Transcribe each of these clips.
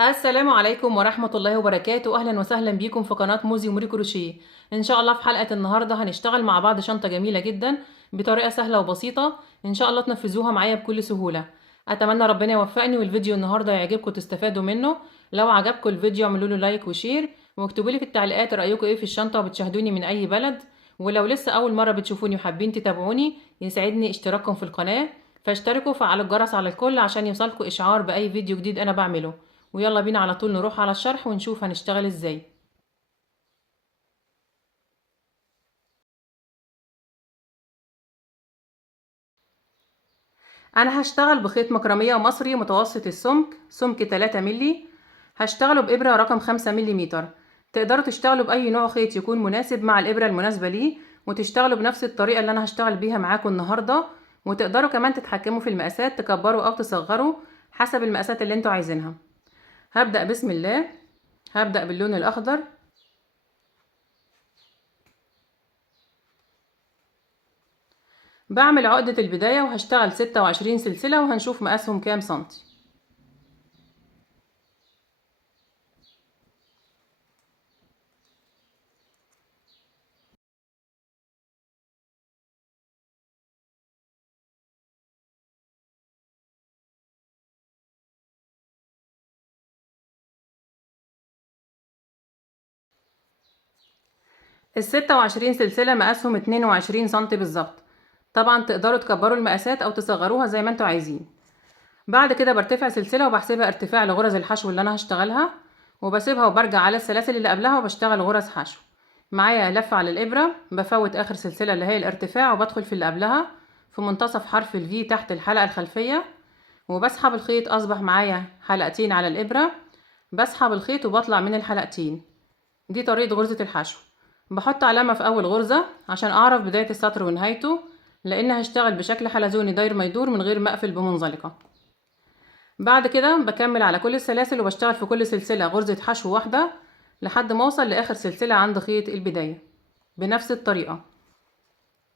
السلام عليكم ورحمة الله وبركاته. أهلا وسهلا بيكم في قناة موزي وموري كروشيه. إن شاء الله في حلقة النهاردة هنشتغل مع بعض شنطة جميلة جدا بطريقة سهلة وبسيطة. إن شاء الله تنفذوها معايا بكل سهولة. أتمنى ربنا يوفقني والفيديو النهاردة يعجبكم وتستفادوا منه. لو عجبكم الفيديو اعملوا له لايك وشير، واكتبوا لي في التعليقات رأيكم إيه في الشنطة وبتشاهدوني من أي بلد. ولو لسه أول مرة بتشوفوني وحابين تتابعوني يسعدني اشتراككم في القناة، فاشتركوا وفعلوا الجرس على الكل عشان يوصلكوا إشعار بأي فيديو جديد أنا بعمله. ويلا بينا على طول نروح على الشرح ونشوف هنشتغل ازاي. انا هشتغل بخيط مكرمية مصري متوسط السمك، سمك 3 ملي. هشتغله بإبرة رقم 5 مليمتر. تقدروا تشتغلوا بأي نوع خيط يكون مناسب مع الإبرة المناسبة ليه، وتشتغلوا بنفس الطريقة اللي انا هشتغل بيها معاكم النهاردة. وتقدروا كمان تتحكموا في المقاسات، تكبروا او تصغروا حسب المقاسات اللي انتوا عايزينها. هبدأ بسم الله. هبدأ باللون الأخضر. بعمل عقدة البداية وهشتغل 26 سلسلة وهنشوف مقاسهم كام سنتي. ال26 سلسلة مقاسهم 22 سنتي بالظبط. طبعا تقدروا تكبروا المقاسات او تصغروها زي ما انتوا عايزين. بعد كده برتفع سلسلة وبحسبها ارتفاع لغرز الحشو اللي انا هشتغلها، وبسيبها وبرجع على السلاسل اللي قبلها وبشتغل غرز حشو. معايا لفة على الإبرة، بفوت آخر سلسلة اللي هي الارتفاع وبدخل في اللي قبلها في منتصف حرف الفي تحت الحلقة الخلفية، وبسحب الخيط. أصبح معايا حلقتين على الإبرة، بسحب الخيط وبطلع من الحلقتين. دي طريقة غرزة الحشو. بحط علامة في أول غرزة عشان أعرف بداية السطر ونهايته، لأن هشتغل بشكل حلزوني داير ما يدور من غير ما أقفل بمنزلقة. بعد كده بكمل على كل السلاسل وبشتغل في كل سلسلة غرزة حشو واحدة لحد ما أوصل لآخر سلسلة عند خيط البداية. بنفس الطريقة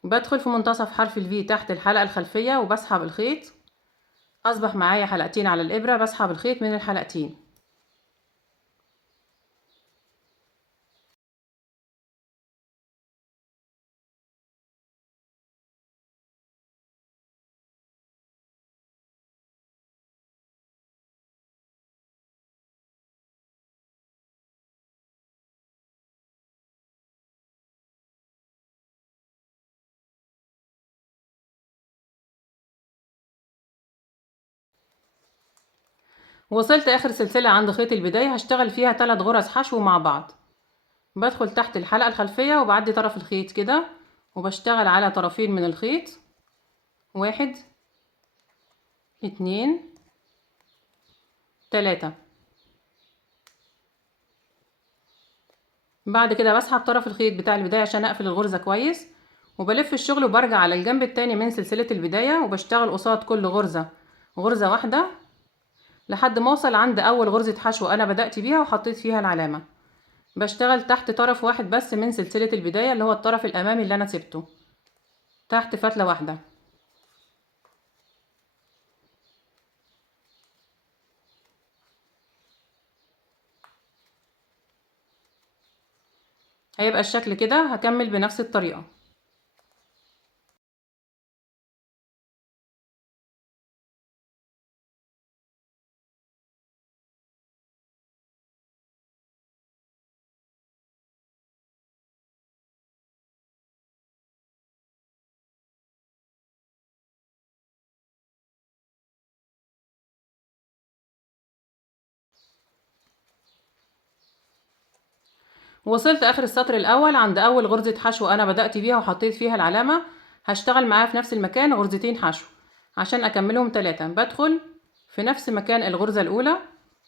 بدخل في منتصف حرف الفي تحت الحلقة الخلفية وبسحب الخيط. أصبح معايا حلقتين على الإبرة، بسحب الخيط من الحلقتين. وصلت آخر سلسلة عند خيط البداية هشتغل فيها 3 غرز حشو مع بعض. بدخل تحت الحلقة الخلفية وبعدي طرف الخيط كده وبشتغل على طرفين من الخيط. 1 2 3. بعد كده بسحب طرف الخيط بتاع البداية عشان اقفل الغرزة كويس، وبلف الشغل وبرجع على الجنب التاني من سلسلة البداية وبشتغل قصاد كل غرزة غرزة واحدة لحد ما اوصل عند اول غرزة حشو انا بدأت بيها وحطيت فيها العلامة. بشتغل تحت طرف واحد بس من سلسلة البداية اللي هو الطرف الامامي اللي انا سبته تحت فتلة واحدة. هيبقى الشكل كده. هكمل بنفس الطريقة. وصلت اخر السطر الاول عند اول غرزة حشو انا بدأت بيها وحطيت فيها العلامة. هشتغل معاها في نفس المكان غرزتين حشو عشان اكملهم 3. بدخل في نفس مكان الغرزة الاولى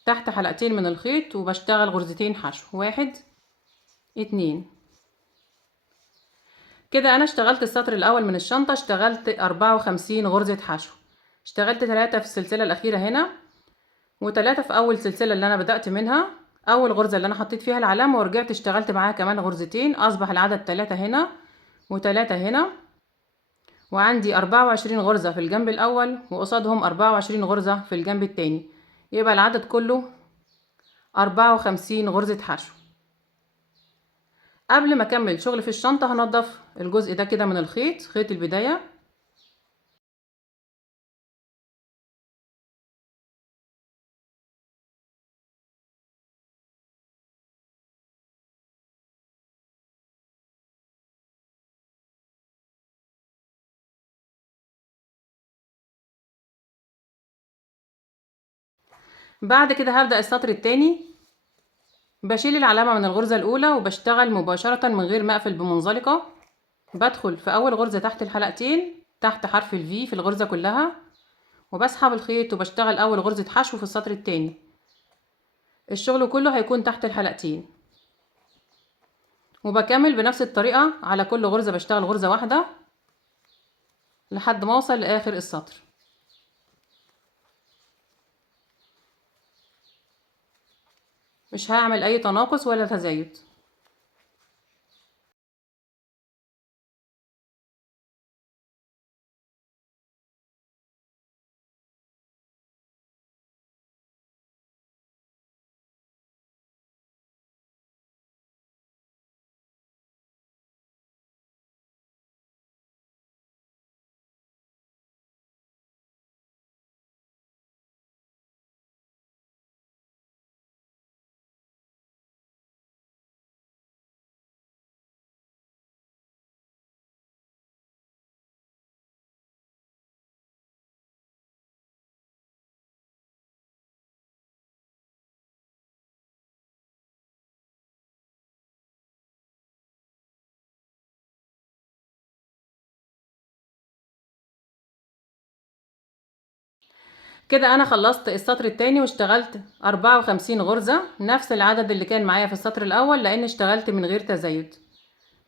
تحت حلقتين من الخيط وبشتغل غرزتين حشو. 1 2. كده انا اشتغلت السطر الاول من الشنطة، اشتغلت 54 غرزة حشو. اشتغلت 3 في السلسلة الاخيرة هنا، و3 في اول سلسلة اللي انا بدأت منها اول غرزة اللي انا حطيت فيها العلامة، ورجعت اشتغلت معاها كمان غرزتين. اصبح العدد 3 هنا و3 هنا، وعندي 24 غرزة في الجنب الاول وقصادهم 24 غرزة في الجنب التاني. يبقى العدد كله 54 غرزة حشو. قبل ما اكمل شغل في الشنطة هنضف الجزء ده كده من الخيط، خيط البداية. بعد كده هبدأ السطر التاني، بشيل العلامة من الغرزة الأولى وبشتغل مباشرة من غير ما أقفل بمنزلقة. بدخل في أول غرزة تحت الحلقتين تحت حرف الفي في الغرزة كلها، وبسحب الخيط وبشتغل أول غرزة حشو في السطر التاني. الشغل كله هيكون تحت الحلقتين، وبكمل بنفس الطريقة على كل غرزة بشتغل غرزة واحدة لحد ما أوصل لآخر السطر. مش هعمل أي تناقص ولا تزايد. كده انا خلصت السطر التاني واشتغلت 54 غرزة، نفس العدد اللي كان معايا في السطر الاول لان اشتغلت من غير تزايد.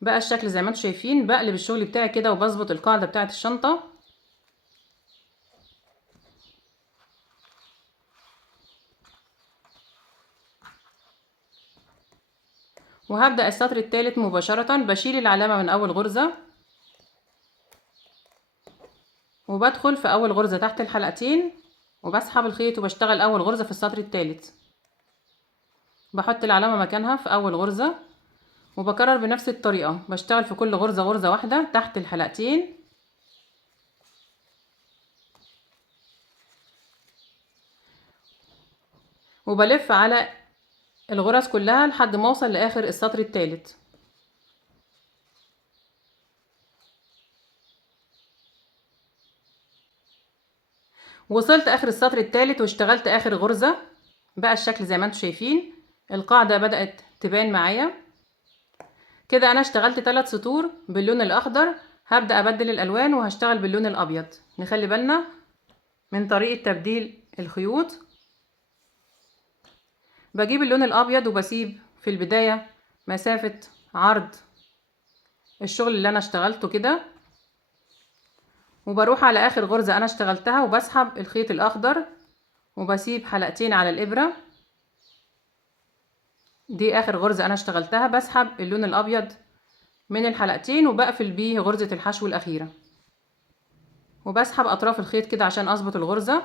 بقى الشكل زي ما انتم شايفين. بقلب الشغل بتاعي كده وبظبط القاعدة بتاعة الشنطة، وهبدأ السطر التالت مباشرة. بشيل العلامة من اول غرزة وبدخل في اول غرزة تحت الحلقتين وبسحب الخيط وبشتغل اول غرزة في السطر التالت. بحط العلامة مكانها في اول غرزة وبكرر بنفس الطريقة. بشتغل في كل غرزة غرزة واحدة تحت الحلقتين، وبلف على الغرز كلها لحد ما اوصل لاخر السطر التالت. وصلت اخر السطر التالت واشتغلت اخر غرزة. بقى الشكل زي ما انتم شايفين. القاعدة بدأت تبان معايا كده. انا اشتغلت 3 سطور باللون الاخضر. هبدأ ابدل الالوان وهشتغل باللون الابيض. نخلي بالنا من طريقة تبديل الخيوط. بجيب اللون الابيض وبسيب في البداية مسافة عرض الشغل اللي انا اشتغلته كده، وبروح على اخر غرزة انا اشتغلتها وبسحب الخيط الاخضر وبسيب حلقتين على الابرة. دي اخر غرزة انا اشتغلتها. بسحب اللون الابيض من الحلقتين وبقفل بيه غرزة الحشو الاخيرة، وبسحب اطراف الخيط كده عشان اظبط الغرزة،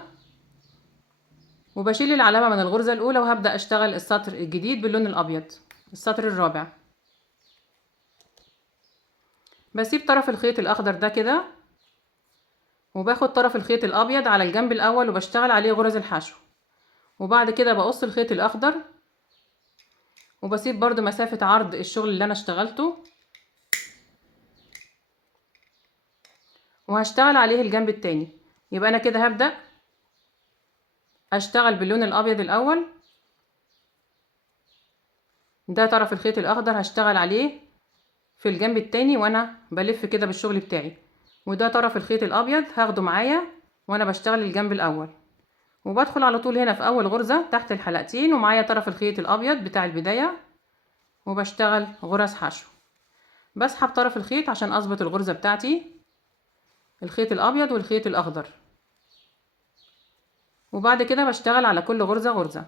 وبشيل العلامة من الغرزة الاولى وهبدأ اشتغل السطر الجديد باللون الابيض، السطر الرابع. بسيب طرف الخيط الاخضر ده كده وباخد طرف الخيط الابيض على الجنب الاول وبشتغل عليه غرز الحشو، وبعد كده بقص الخيط الاخضر وبسيب برضو مسافة عرض الشغل اللي انا اشتغلته، وهشتغل عليه الجنب التاني. يبقى انا كده هبدأ اشتغل باللون الابيض الاول. ده طرف الخيط الاخضر هشتغل عليه في الجنب التاني وانا بلف كده بالشغل بتاعي، وده طرف الخيط الابيض هاخده معايا وانا بشتغل الجنب الاول، وبدخل على طول هنا في اول غرزة تحت الحلقتين ومعايا طرف الخيط الابيض بتاع البداية وبشتغل غرز حشو. بسحب طرف الخيط عشان اظبط الغرزة بتاعتي، الخيط الابيض والخيط الاخضر، وبعد كده بشتغل على كل غرزة غرزة.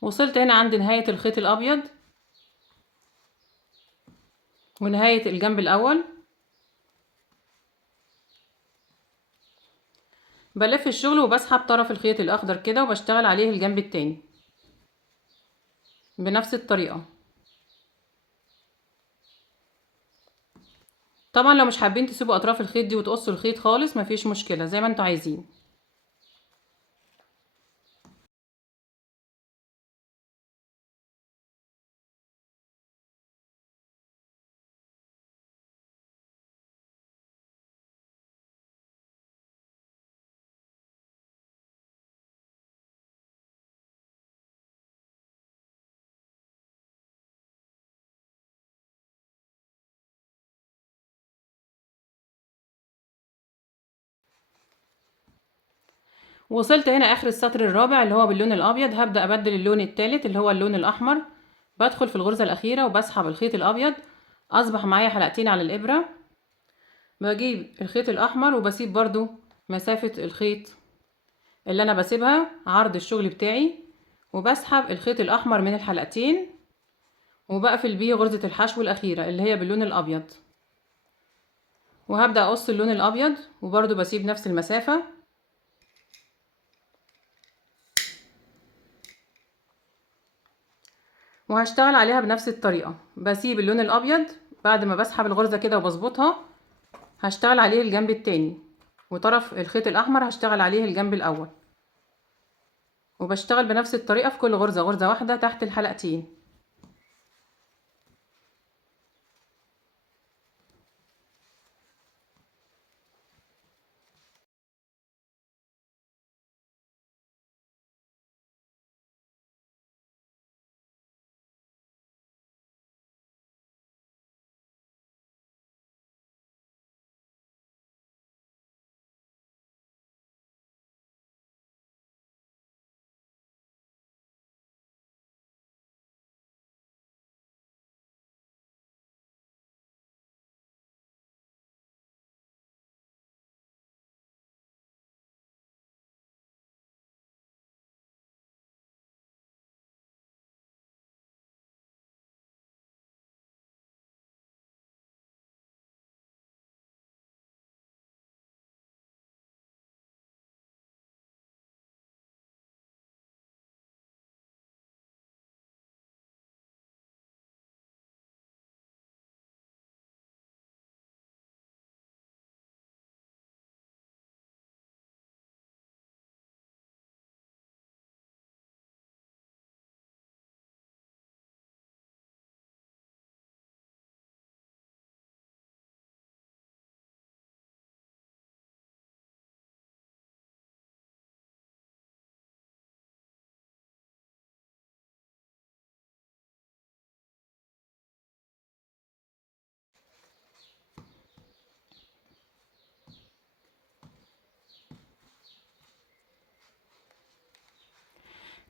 وصلت هنا عند نهاية الخيط الابيض ونهاية الجنب الاول. بلف الشغل وبسحب طرف الخيط الاخضر كده وبشتغل عليه الجنب التاني بنفس الطريقة. طبعا لو مش حابين تسيبوا اطراف الخيط دي وتقصوا الخيط خالص مفيش مشكلة، زي ما انتوا عايزين. وصلت هنا اخر السطر الرابع اللي هو باللون الابيض. هبدأ ابدل اللون التالت اللي هو اللون الاحمر. بدخل في الغرزة الاخيرة وبسحب الخيط الابيض، اصبح معايا حلقتين على الابرة. بجيب الخيط الاحمر وبسيب برضو مسافة الخيط اللي انا بسيبها عرض الشغل بتاعي، وبسحب الخيط الاحمر من الحلقتين وبقفل بيه غرزة الحشو الاخيرة اللي هي باللون الابيض. وهبدأ اقص اللون الابيض وبرضو بسيب نفس المسافة، وهشتغل عليها بنفس الطريقة. بسيب اللون الابيض بعد ما بسحب الغرزة كده وبظبطها، هشتغل عليه الجنب التاني، وطرف الخيط الاحمر هشتغل عليه الجنب الاول، وبشتغل بنفس الطريقة في كل غرزة، غرزة واحدة تحت الحلقتين.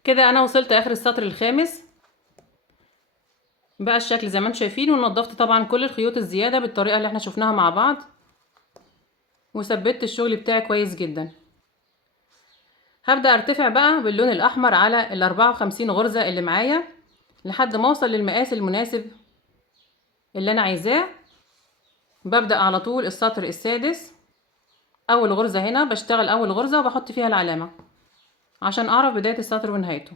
كده انا وصلت اخر السطر الخامس. بقى الشكل زي ما انتم شايفين، ونضفت طبعا كل الخيوط الزيادة بالطريقة اللي احنا شفناها مع بعض، وثبت الشغل بتاعي كويس جدا. هبدأ ارتفع بقى باللون الاحمر على ال 54 غرزة اللي معايا لحد ما اوصل للمقاس المناسب اللي انا عايزاه. ببدأ على طول السطر السادس، اول غرزة هنا بشتغل اول غرزة وبحط فيها العلامة عشان اعرف بداية السطر ونهايته.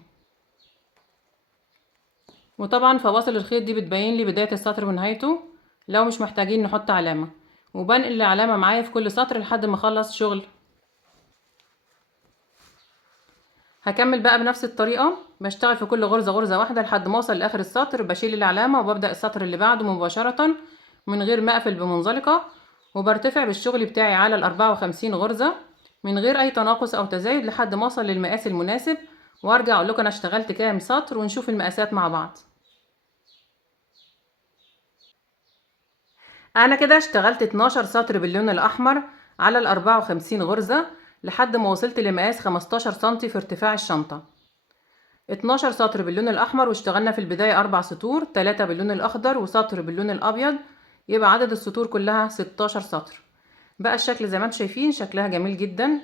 وطبعا فواصل الخيط دي بتبين لي بداية السطر ونهايته لو مش محتاجين نحط علامة، وبنقل العلامة معايا في كل سطر لحد ما اخلص شغل. هكمل بقى بنفس الطريقة، بشتغل في كل غرزة غرزة واحدة لحد ما اوصل لاخر السطر، بشيل العلامة وببدأ السطر اللي بعده مباشرة من غير ما اقفل بمنزلقة، وبرتفع بالشغل بتاعي على ال 54 غرزة من غير اي تناقص او تزايد لحد ما اوصل للمقاس المناسب، وارجع اقول لكم انا اشتغلت كام سطر ونشوف المقاسات مع بعض. انا كده اشتغلت 12 سطر باللون الاحمر على ال 54 غرزة لحد ما وصلت لمقاس 15 سنتي في ارتفاع الشنطة. 12 سطر باللون الاحمر، واشتغلنا في البداية 4 سطور، 3 باللون الاخضر وسطر باللون الابيض، يبقى عدد السطور كلها 16 سطر. بقى الشكل زي ما انتم شايفين شكلها جميل جدا.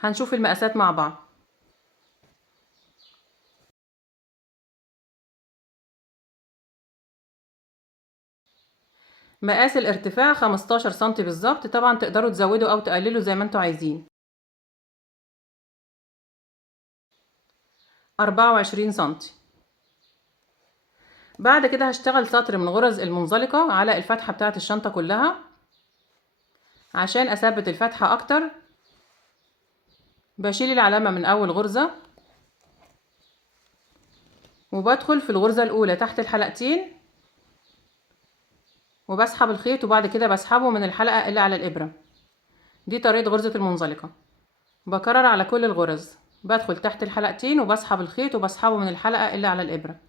هنشوف المقاسات مع بعض. مقاس الارتفاع 15 سنتي بالظبط، طبعا تقدروا تزودوا او تقللوا زي ما انتوا عايزين. 24 سنتي. بعد كده هشتغل سطر من غرز المنزلقة على الفتحة بتاعة الشنطة كلها. عشان اثبت الفتحة اكتر بشيل العلامة من اول غرزة وبدخل في الغرزة الاولى تحت الحلقتين وبسحب الخيط، وبعد كده بسحبه من الحلقة اللي على الابرة. دي طريقة غرزة المنزلقة. بكرر على كل الغرز، بدخل تحت الحلقتين وبسحب الخيط وبسحبه من الحلقة اللي على الابرة.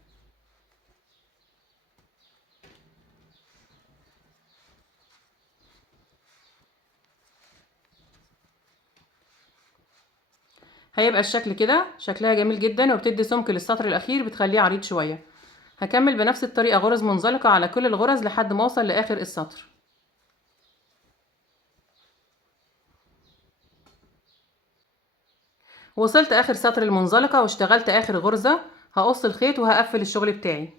هيبقى الشكل كده، شكلها جميل جدا وبتدي سمك للسطر الاخير، بتخليه عريض شوية. هكمل بنفس الطريقة غرز منزلقة على كل الغرز لحد ما اوصل لاخر السطر. وصلت اخر سطر المنزلقة واشتغلت اخر غرزة، هقص الخيط وهقفل الشغل بتاعي.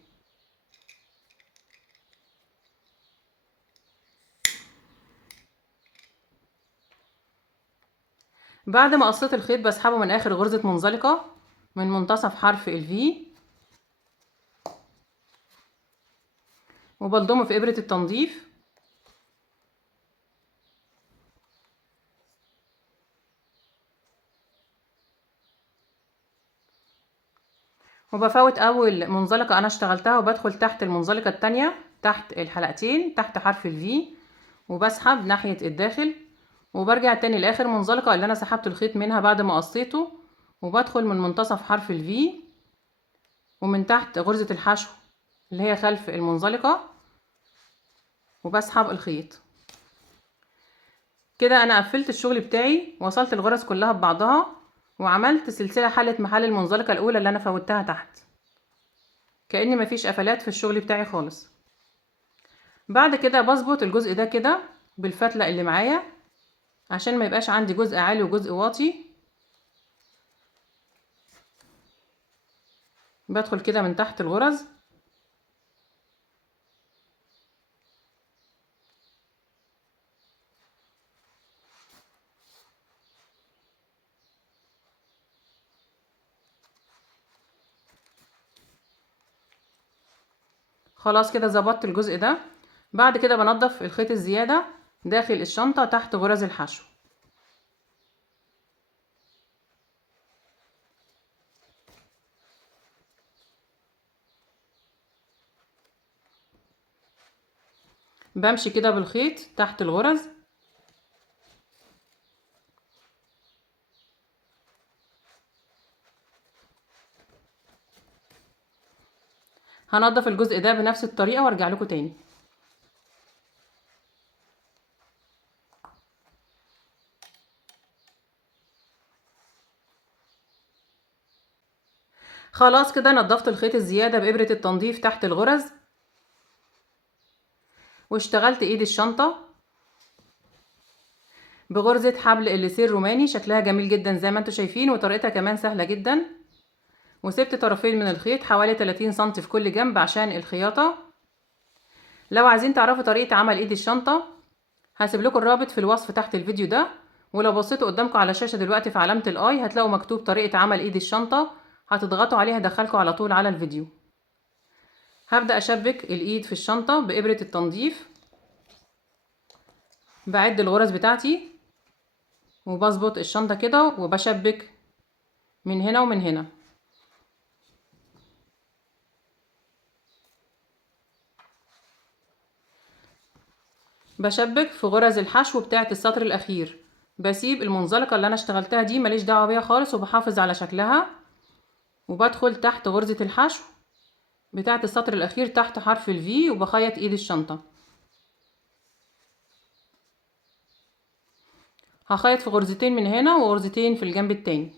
بعد ما قصيت الخيط بسحبه من اخر غرزة منزلقة من منتصف حرف الفي وبلضمه في ابرة التنظيف. وبفوت اول منزلقة انا اشتغلتها وبدخل تحت المنزلقة التانية تحت الحلقتين تحت حرف الفي وبسحب ناحية الداخل وبرجع تاني لاخر منزلقة اللي انا سحبت الخيط منها بعد ما قصيته، وبدخل من منتصف حرف الفي ومن تحت غرزة الحشو اللي هي خلف المنزلقة وبسحب الخيط. كده انا قفلت الشغل بتاعي، وصلت الغرز كلها ببعضها وعملت سلسلة حلت محل المنزلقة الاولى اللي انا فوتها تحت، كأن مفيش قفلات في الشغل بتاعي خالص. بعد كده بظبط الجزء ده كده بالفتلة اللي معايا عشان ما يبقاش عندي جزء عالي وجزء واطي. بدخل كده من تحت الغرز خلاص كده ظبطت الجزء ده. بعد كده بنضف الخيط الزيادة داخل الشنطة تحت غرز الحشو. بمشي كده بالخيط تحت الغرز هنضف الجزء ده بنفس الطريقة وارجع لكم تاني. خلاص كده نضفت الخيط الزيادة بإبرة التنظيف تحت الغرز واشتغلت ايد الشنطة بغرزة حبل الليسير روماني، شكلها جميل جدا زي ما انتوا شايفين وطريقتها كمان سهلة جدا. وسبت طرفين من الخيط حوالي 30 سنتي في كل جنب عشان الخياطة. لو عايزين تعرفوا طريقة عمل ايد الشنطة هسيب لكم الرابط في الوصف تحت الفيديو ده، ولو بصيتوا قدامكم على الشاشة دلوقتي في علامة الاي هتلاقوا مكتوب طريقة عمل ايد الشنطة، هتضغطوا عليها هدخلكم على طول على الفيديو. هبدأ اشبك الايد في الشنطة بإبرة التنظيف، بعد الغرز بتاعتي وبظبط الشنطة كده وبشبك من هنا ومن هنا. بشبك في غرز الحشو بتاعة السطر الأخير، بسيب المنزلقة اللي أنا اشتغلتها دي ماليش دعوة بيها خالص وبحافظ على شكلها، وبدخل تحت غرزة الحشو بتاعة السطر الأخير تحت حرف الفي وبخيط ايد الشنطة. هخيط في غرزتين من هنا وغرزتين في الجنب التاني.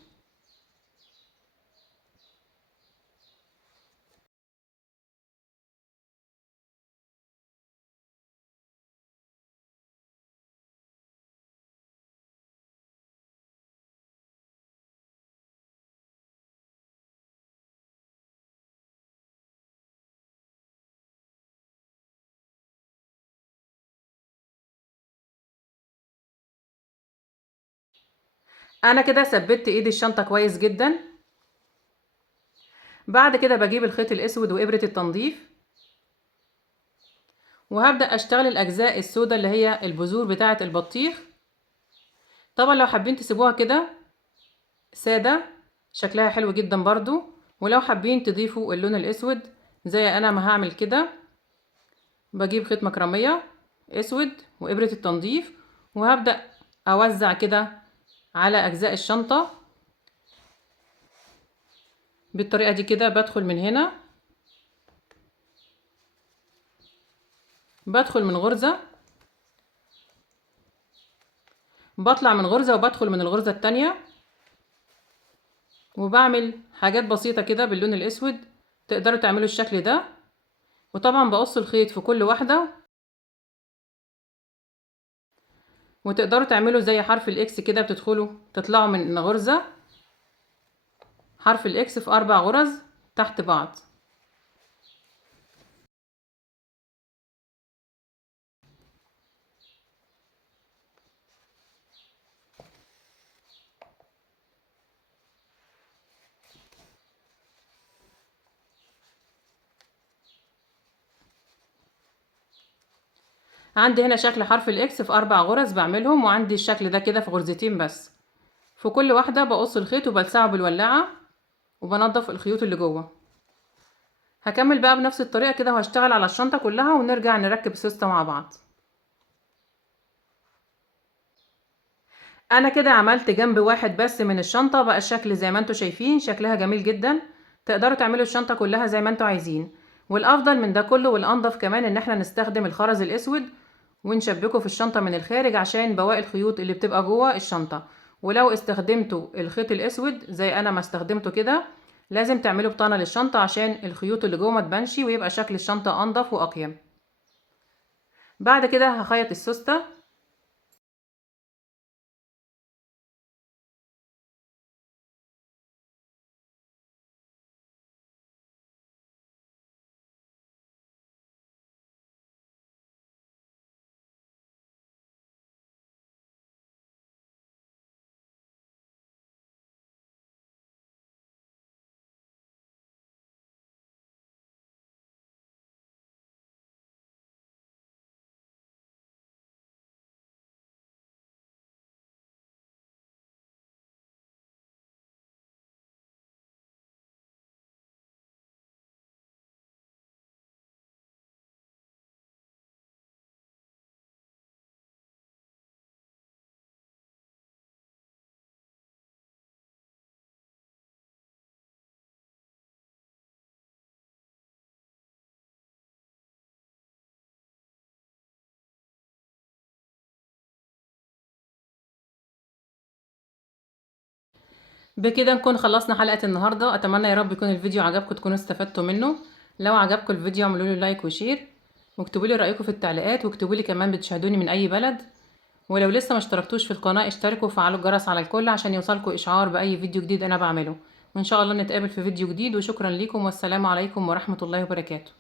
انا كده ثبت ايد الشنطة كويس جدا. بعد كده بجيب الخيط الاسود وابرة التنظيف، وهبدأ اشتغل الاجزاء السوداء اللي هي البذور بتاعة البطيخ. طبعا لو حابين تسيبوها كده سادة شكلها حلو جدا برضو، ولو حابين تضيفوا اللون الاسود زي انا ما هعمل كده، بجيب خيط مكرمية اسود وابرة التنظيف، وهبدأ اوزع كده على اجزاء الشنطة بالطريقة دي كده. بدخل من هنا، بدخل من غرزة، بطلع من غرزة وبدخل من الغرزة التانية، وبعمل حاجات بسيطة كده باللون الاسود. تقدروا تعملوا الشكل ده، وطبعا بقص الخيط في كل واحدة، وتقدروا تعملوا زي حرف الاكس كده، بتدخلوا تطلعوا من غرزة حرف الاكس في 4 غرز تحت بعض. عندي هنا شكل حرف الاكس في 4 غرز بعملهم، وعندي الشكل ده كده في غرزتين بس. في كل واحدة بقص الخيط وبلسعه بالولاعة، وبنضف الخيوط اللي جوه. هكمل بقى بنفس الطريقة كده، وهشتغل على الشنطة كلها ونرجع نركب السوستة مع بعض. انا كده عملت جنب واحد بس من الشنطة، بقى الشكل زي ما انتوا شايفين شكلها جميل جدا. تقدروا تعملوا الشنطة كلها زي ما انتوا عايزين، والافضل من ده كله والانضف كمان ان احنا نستخدم الخرز الاسود ونشبكه في الشنطة من الخارج عشان بواقي الخيوط اللي بتبقى جوه الشنطة. ولو استخدمتوا الخيط الاسود زي انا ما استخدمته كده، لازم تعملوا بطانة للشنطة عشان الخيوط اللي جوه ما تبانش، ويبقى شكل الشنطة انضف واقيم. بعد كده هخيط السوستة. بكده نكون خلصنا حلقة النهاردة. اتمنى يا رب يكون الفيديو عجبكم، تكونوا استفدتوا منه. لو عجبكم الفيديو اعملوا له لايك وشير، واكتبوا لي رأيكم في التعليقات، واكتبوا لي كمان بتشاهدوني من اي بلد. ولو لسه ما اشتركتوش في القناة اشتركوا وفعلوا الجرس على الكل عشان يوصلكوا اشعار باي فيديو جديد انا بعمله. وان شاء الله نتقابل في فيديو جديد، وشكرا ليكم والسلام عليكم ورحمة الله وبركاته.